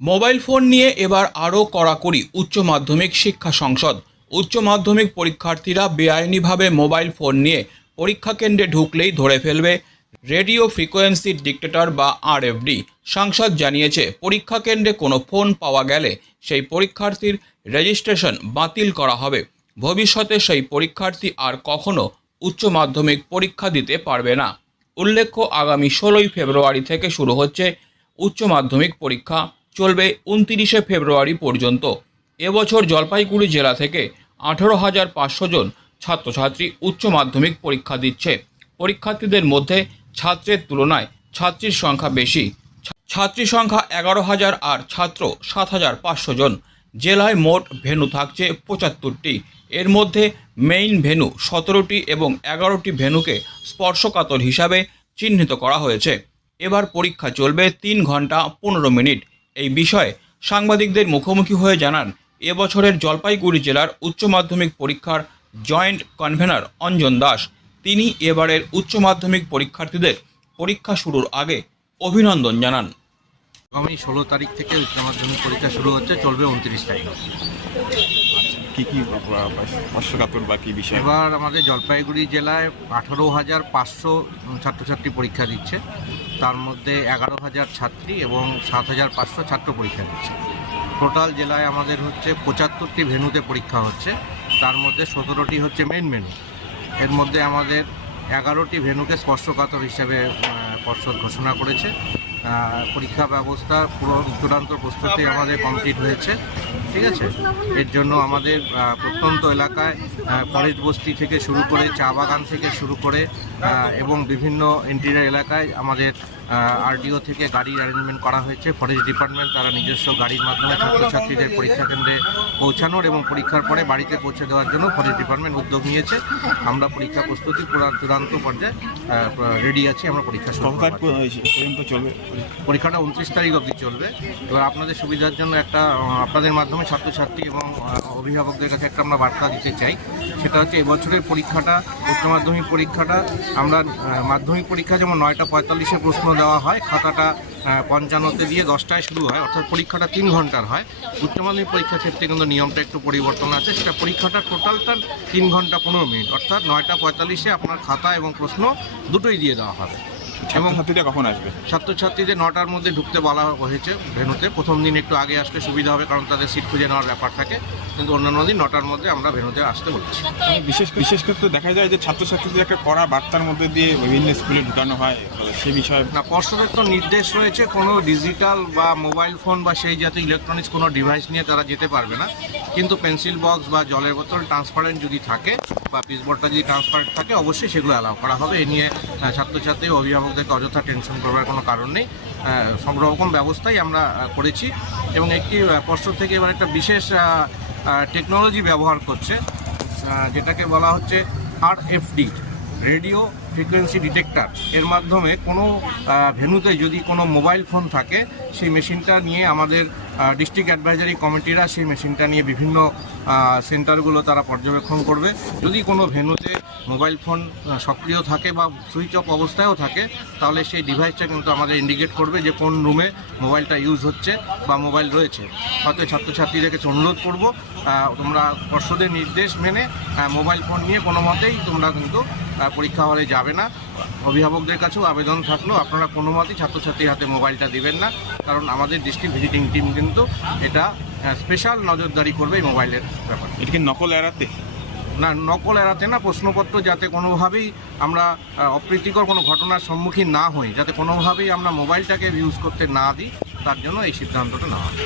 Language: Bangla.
মোবাইল ফোন নিয়ে এবার আরও কড়াকড়ি উচ্চ মাধ্যমিক শিক্ষা সংসদ। উচ্চ মাধ্যমিক পরীক্ষার্থীরা বেআইনিভাবে মোবাইল ফোন নিয়ে পরীক্ষা কেন্দ্রে ঢুকলেই ধরে ফেলবে রেডিও ফ্রিকোয়েন্সি ডিটেক্টর বা আরএফডি। সংসদ জানিয়েছে, পরীক্ষা কেন্দ্রে কোনো ফোন পাওয়া গেলে সেই পরীক্ষার্থীর রেজিস্ট্রেশন বাতিল করা হবে। ভবিষ্যতে সেই পরীক্ষার্থী আর কখনো উচ্চ মাধ্যমিক পরীক্ষা দিতে পারবে না। উল্লেখ্য, আগামী 16ই ফেব্রুয়ারি থেকে শুরু হচ্ছে উচ্চ মাধ্যমিক পরীক্ষা, চলবে 29শে ফেব্রুয়ারি পর্যন্ত। এবছর জলপাইগুড়ি জেলা থেকে 18,500 জন ছাত্রছাত্রী উচ্চ মাধ্যমিক পরীক্ষা দিচ্ছে। পরীক্ষার্থীদের মধ্যে ছাত্রের তুলনায় ছাত্রীর সংখ্যা বেশি। ছাত্রী সংখ্যা 11,000 আর ছাত্র 7,500 জন। জেলায় মোট ভেন্যু থাকছে 75টি। এর মধ্যে মেইন ভেন্যু 17টি এবং 11টি ভেন্যুকে স্পর্শকাতর হিসাবে চিহ্নিত করা হয়েছে। এবার পরীক্ষা চলবে 3 ঘন্টা 15 মিনিট। এই বিষয়ে সাংবাদিকদের মুখোমুখি হয়ে জানান এবছরের জলপাইগুড়ি জেলার উচ্চ মাধ্যমিক পরীক্ষার জয়েন্ট কনভেনর অঞ্জন দাস। তিনি এবারের উচ্চ মাধ্যমিক পরীক্ষার্থীদের পরীক্ষা শুরুর আগে অভিনন্দন জানান। আগামী 16 তারিখ থেকে উচ্চ মাধ্যমিক পরীক্ষা শুরু হচ্ছে, চলবে 29 তারিখ। কি স্পর্শকাতর বা কি বিষয়? এবার আমাদের জলপাইগুড়ি জেলায় 18,500 ছাত্রছাত্রী পরীক্ষা দিচ্ছে। তার মধ্যে 11,000 ছাত্রী এবং 7,500 ছাত্র পরীক্ষা দিচ্ছে। টোটাল জেলায় আমাদের হচ্ছে 75টি ভেন্যুতে পরীক্ষা হচ্ছে। তার মধ্যে 17টি হচ্ছে মেইন ভেন্যু। এর মধ্যে আমাদের 11টি ভেন্যুকে স্পর্শকাতর হিসেবে পর্ষদ ঘোষণা করেছে। পরীক্ষা ব্যবস্থা পুরো চূড়ান্ত প্রস্তুতি আমাদের কমপ্লিট হয়েছে, ঠিক আছে। এর জন্য আমাদের প্রত্যন্ত এলাকায় ফরেস্ট বস্তি থেকে শুরু করে চা বাগান থেকে শুরু করে এবং বিভিন্ন ইন্টেরিয়র এলাকায় আমাদের আরডিও থেকে গাড়ির অ্যারেঞ্জমেন্ট করা হয়েছে। ফরেস্ট ডিপার্টমেন্ট তারা নিজস্ব গাড়ির মাধ্যমে ছাত্রছাত্রীদের পরীক্ষা কেন্দ্রে পৌঁছানোর এবং পরীক্ষার পরে বাড়িতে পৌঁছে দেওয়ার জন্য ফরেস্ট ডিপার্টমেন্ট উদ্যোগ নিয়েছে। আমরা পরীক্ষা প্রস্তুতি পুরো চূড়ান্ত পর্যায়ে রেডি আছি। আমরা পরীক্ষা পর্যন্ত চলবে পরীক্ষাটা 29 তারিখ অবধি চলবে। এবার আপনাদের সুবিধার জন্য একটা আপনাদের মাধ্যমে ছাত্রছাত্রী এবং অভিভাবকদের কাছে একটা আমরা বার্তা দিতে চাই। সেটা হচ্ছে, এবছরের পরীক্ষাটা উচ্চ মাধ্যমিক পরীক্ষাটা আমরা মাধ্যমিক পরীক্ষা যেমন 9টা 45-এ প্রশ্ন দেওয়া হয়, খাতাটা 55-তে দিয়ে 10টায় শুরু হয়, অর্থাৎ পরীক্ষাটা 3 ঘন্টার হয়। উচ্চ মাধ্যমিক পরীক্ষার ক্ষেত্রে কিন্তু নিয়মটা একটু পরিবর্তন আছে। সেটা পরীক্ষাটা টোটালটা 3 ঘন্টা 15 মিনিট, অর্থাৎ 9টা 45-এ আপনার খাতা এবং প্রশ্ন দুটোই দিয়ে দেওয়া হবে। এবং ছাত্রীরা কখন আসবে? ছাত্রছাত্রীদের 9টার মধ্যে ঢুকতে বলা হয়েছে ভেন্যুতে। প্রথম দিন একটু আগে আসলে সুবিধা হবে, কারণ তাদের সিট খুঁজে নেওয়ার ব্যাপার থাকে, কিন্তু অন্যান্য দিন 9টার মধ্যে আমরা ভেন্যুতে আসতে বলছি। বিশেষ ক্ষেত্রে দেখা যায় যে ছাত্রছাত্রীদের একটা কড়া বার্তার মধ্যে দিয়ে বিভিন্ন স্কুলে ঢুকানো হয়, সে বিষয়ে না, পর্ষদের তো নির্দেশ রয়েছে কোনো ডিজিটাল বা মোবাইল ফোন বা সেই জাতীয় ইলেকট্রনিক্স কোনো ডিভাইস নিয়ে তারা যেতে পারবে না। কিন্তু পেন্সিল বক্স বা জলের বোতল ট্রান্সপারেন্ট যদি থাকে বা পিসবোর্ডটা যদি ট্রান্সপারেন্ট থাকে, অবশ্যই সেগুলো অ্যালাউ করা হবে। এ নিয়ে ছাত্রছাত্রী ও অভিভাবকদেরকে অযথা টেনশন করবার কোনো কারণ নেই। সব রকম ব্যবস্থাই আমরা করেছি। এবং একটি পর্ষদ থেকে এবার একটা বিশেষ টেকনোলজি ব্যবহার করছে, যেটাকে বলা হচ্ছে আরএফডি, রেডিও ফ্রিকোয়েন্সি ডিটেক্টর। এর মাধ্যমে কোনো ভেন্যুতে যদি কোনো মোবাইল ফোন থাকে, সেই মেশিনটা নিয়ে আমাদের ডিস্ট্রিক্ট অ্যাডভাইজারি কমিটিরা সেই মেশিনটা নিয়ে বিভিন্ন সেন্টারগুলো তারা পর্যবেক্ষণ করবে। যদি কোনো ভেন্যুতে মোবাইল ফোন সক্রিয় থাকে বা সুইচ অফ অবস্থায়ও থাকে, তাহলে সেই ডিভাইসটা কিন্তু আমাদের ইন্ডিকেট করবে যে কোন রুমে মোবাইলটা ইউজ হচ্ছে বা মোবাইল রয়েছে। হয়তো ছাত্রছাত্রীদেরকে অনুরোধ করব, তোমরা পর্ষদের নির্দেশ মেনে মোবাইল ফোন নিয়ে কোনো মতেই তোমরা কিন্তু পরীক্ষা হলে যাবে না। অভিভাবকদের কাছেও আবেদন থাকলো, আপনারা কোনো মতেই ছাত্রছাত্রীর হাতে মোবাইলটা দিবেন না, কারণ আমাদের ডিস্ট্রিক্ট ভিজিটিং টিম কিন্তু এটা স্পেশাল নজরদারি করবে এই মোবাইলের ব্যাপারে। এটা কি নকল এড়াতে? না, নকল এড়াতে না, প্রশ্নপত্র যাতে কোনোভাবেই আমরা অপ্রীতিকর কোনো ঘটনার সম্মুখীন না হই, যাতে কোনোভাবেই আমরা মোবাইলটাকে ইউজ করতে না দিই, তার জন্য এই সিদ্ধান্তটা নেওয়া হয়।